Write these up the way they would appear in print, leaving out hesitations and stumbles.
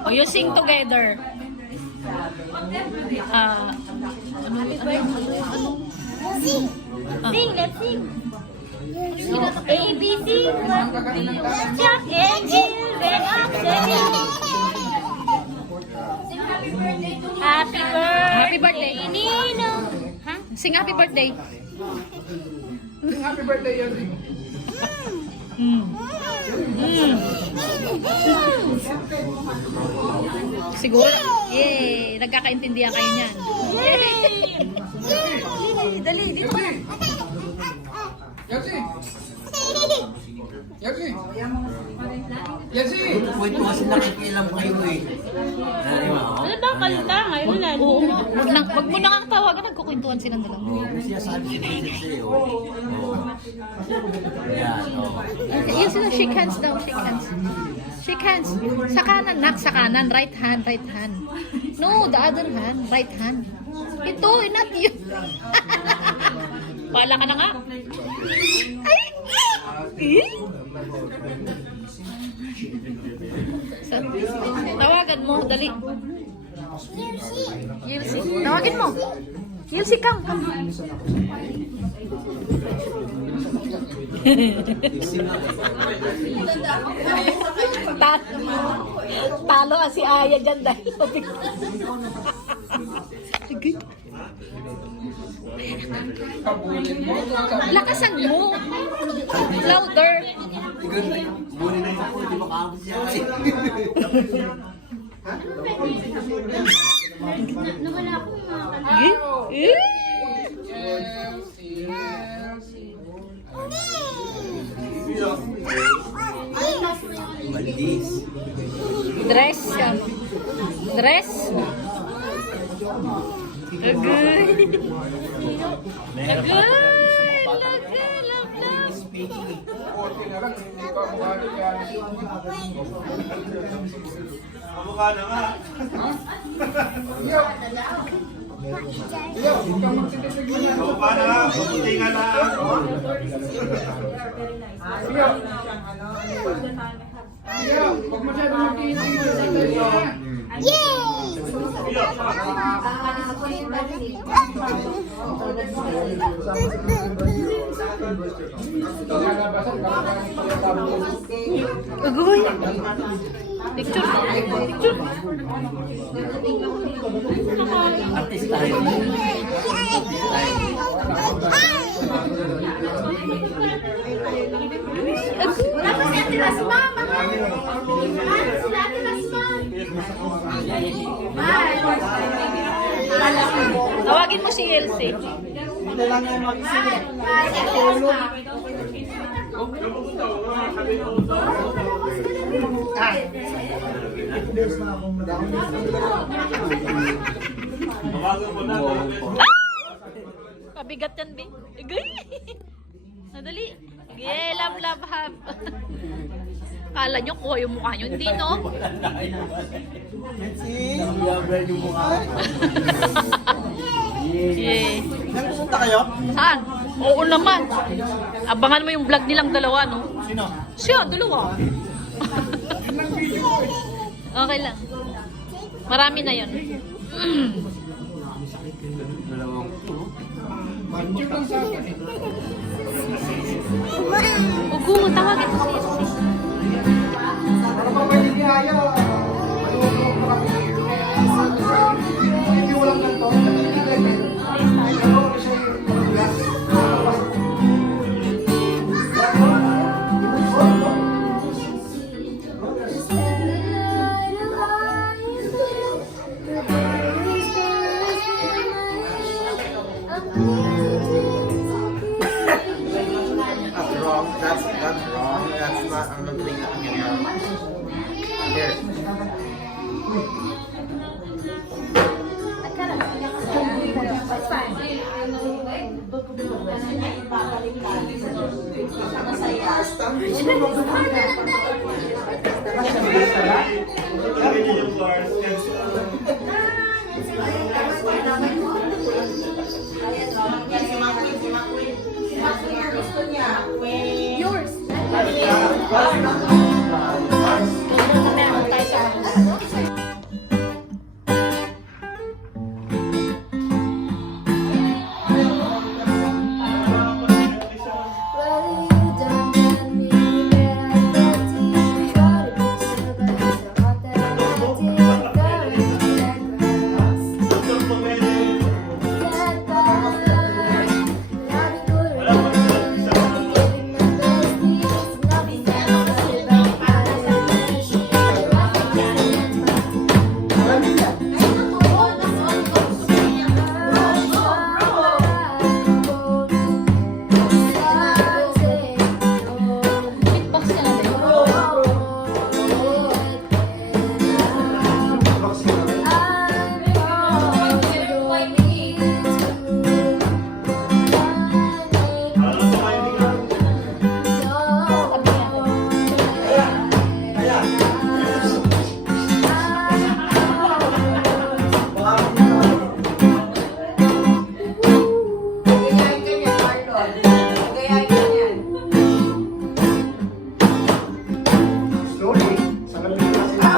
Oh, you sing together. Sing, let's sing. A, B, C, Jack and Jill went up the hill. Happy birthday, Nino. Ha? Sing happy birthday. Happy birthday, Yancy. Siguro, yay! Nagkakaintindihan kayo niyan. Dali, dito ka. Yancy! Yancy! Yancy! Kwento kasi nakikialam kayo eh. Ano ba kanta ngayon na? Oo, wag mo na kang tawagan, nagkukwentuhan silang dalawa. Oo, kasi sabi si David sa'yo. Yan, oo. Yan sila, shake hands daw, shake hands. Shake hands. Sa kanan, nak, sa kanan. Right hand, right hand. No, the other hand, right hand. Ito, not you. Wala ka na nga. Ay! Tawagan mo, dali. Yelsi. Tawagin mo. Yelsi, come, come. Talo si Aya dyan dahil sige. Lakasan mo. Louder. Muli na yung ako, di ba kaabot siya eh. Nawala ko yung mga kanta. Maldis. Dress yan. Dress. Lagay. Lagay. Lagay. Love, love. Okay na lang, hindi ko ang mukha ni Yancy. Kamukha na nga. Iyo! Iyo, huwag kang magtitipig mo yan. Kamukha na nga. Mabuti nga na. Iyo! Iyo, huwag masyado magtitipig mo yan. Agoy. Picture. Picture. Artist tayo. Tapos si Ate Rasma, mga ano sila Ate Rasma? Tawagin mo si Elsie. Ate Rasma. Mabago mo na. Pabigat yan, Bin. Agay. Nadali. Yeah, love, love, have. Kala nyo, kuha yung mukha nyo. Hindi, no? Nag-blur yung mukha. Yeah. Nagpupunta kayo? Saan? Oo naman. Abangan mo yung vlog nilang dalawa, no? Sino? Siya, dalawa. Okay lang. Marami na yun. Dalawang puno. Picture lang sa akin eh. Ugo, tawagin mo si Elsie. Para mapagiging haya, malulog pa kami. Hindi walang ganito. That's wrong. That's wrong. That's not ang nagling na kanya. Here. Yung bars. Yours. Meron tayo sa beatbox ka na din. Slowly. Sa gabi na sila.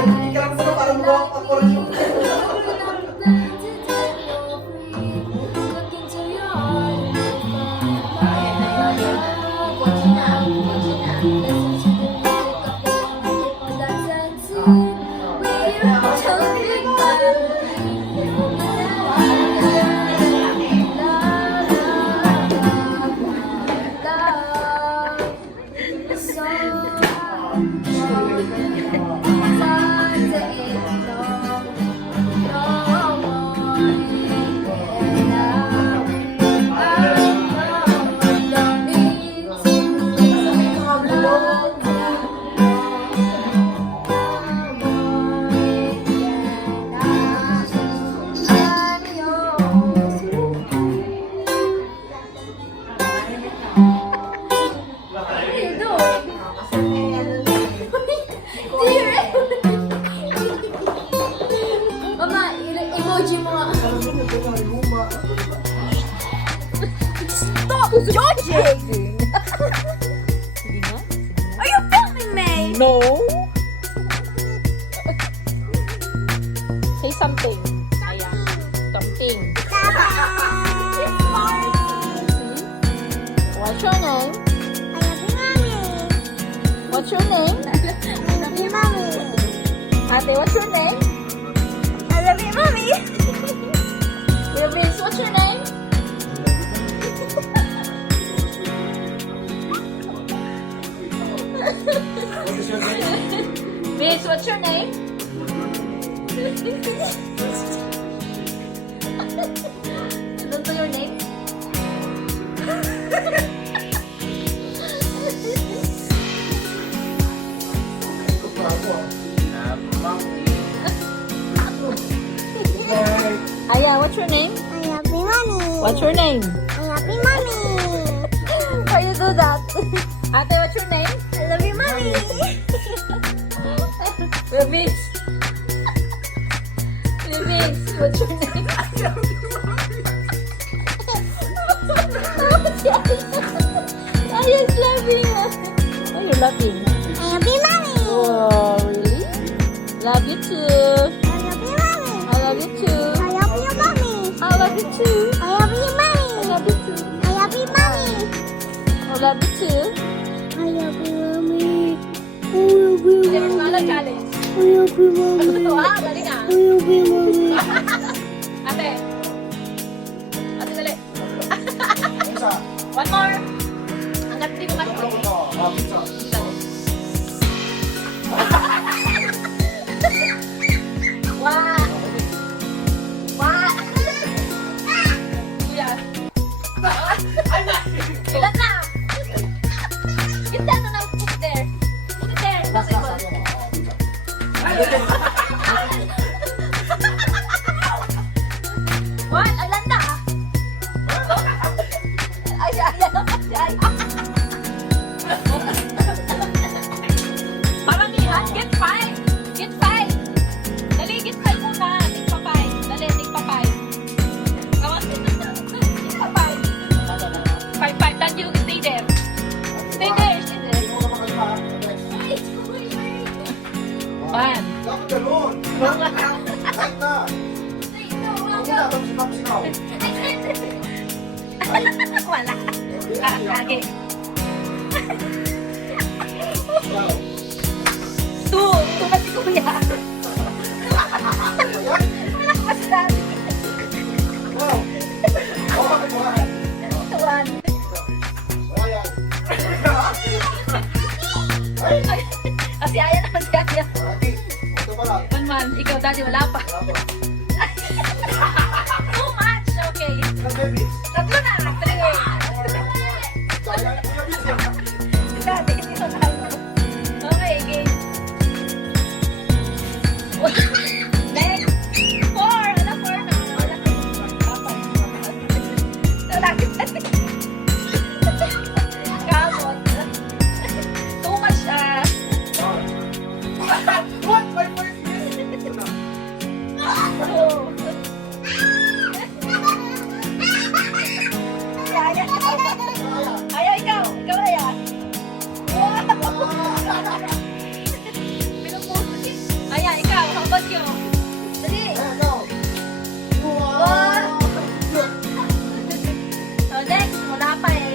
Hindi ka lang pala parang walk up or you. Mama, emoji mo nga. Stop judging! Are you filming me? No. Say something. Ayan. Something. What's your name? What's your name? Ate, what's your name? I love you, mommy. Vince, what's your name? Vince, what's your name? Don't know your name? Aya, what's your name? I love you, mommy. What's your name? I love you, mommy. Why you do that? Ate, what's your name? I love you, mommy. Vince. Vince, what's your name? Aya's laughing. Oh, you're laughing. I love you, mommy. Oh, really? Love you too. I love you, mommy. I love you too. I love you, mommy. I love you too. I love you, mommy. I love you too. I love you, mommy. I love you too. I love you, mommy. I love you, mommy. challenge. I love you, mommy. Wow, dali ka. I love you, mommy. Ate. Ate, dali. Pizza. One more. Hanggat di ko mas Pizza. Wah. Wah. Kuya. Ilan na? Get that on put it there. Put it there. Possible. What? Ilan na? Ay, ay. Paramihan. Get five. Get five. Dali, get five muna. Tigpa five. Dali, tigpa five. Tigpa five. Five. Then you taste Okay. Two na si Kuya. Wala pa si Daddy. One. Si Aya naman si Aya. Man, ikaw Daddy, wala pa. Too much, okay. Tatlo na, three. Si Daddy, hindi ko na. Okay, game. Next. Four. Wala four na. Wala four. Wala kita. Kamot. Too much, Ayaw, ikaw. Ikaw na yan. Ayan, ikaw. How about you? Dali. So, next. Wala pa eh.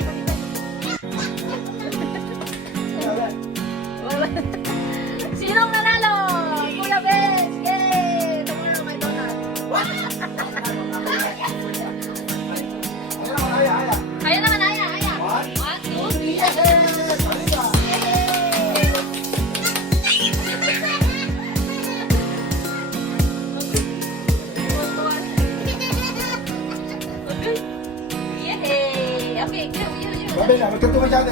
Sinong nanalo? Kuya Benz! Yay! Tomorrow may donut. Kaya naman, Aya. One, two, three. Yay! Okay, you. Sabi na, magkanto ka dyan,